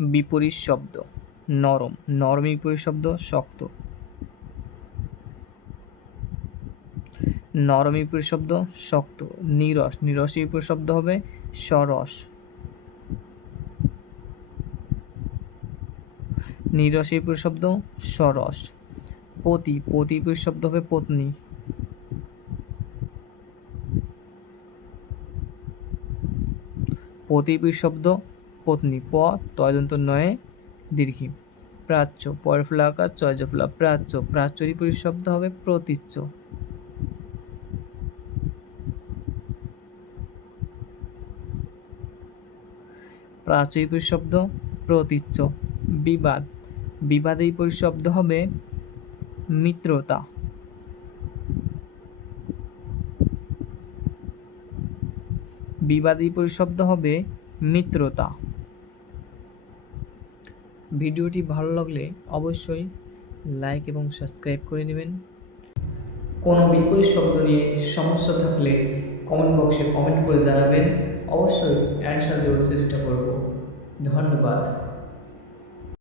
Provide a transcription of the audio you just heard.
বিপরীত শব্দ। নরম। নরম বিপরীত শব্দ, শক্ত। নরম বিপরীত শব্দ, শক্ত। নিরস। নিরস বিপরীত শব্দ হবে সরস। নিরস বিপরীত শব্দ, সরস। পতি। পতি বিপরীত শব্দ হবে পত্নী। পতি বিপরীত শব্দ পত্নী প, তদন্ত নয়ে, দীর্ঘি। প্রাচ্য, পরের ফলাকার চয়জফলা প্রাচ্য প্রাচ্য। বিপরীত শব্দ হবে প্রতীচ্য। প্রাচ্য বিপরীত শব্দ প্রতীচ্য। বিবাদ। বিবাদে বিপরীত শব্দ হবে মিত্রতা। বিবাদী পরিশব্দ হবে মিত্রতা। ভিডিওটি ভালো লাগলে অবশ্যই লাইক এবং সাবস্ক্রাইব করে নেবেন কোনো বিপরীত শব্দ নিয়ে সমস্যা থাকলে কমেন্ট বক্সে কমেন্ট করে জানাবেন। অবশ্যই অ্যান্সার দেওয়ার চেষ্টা করব। ধন্যবাদ।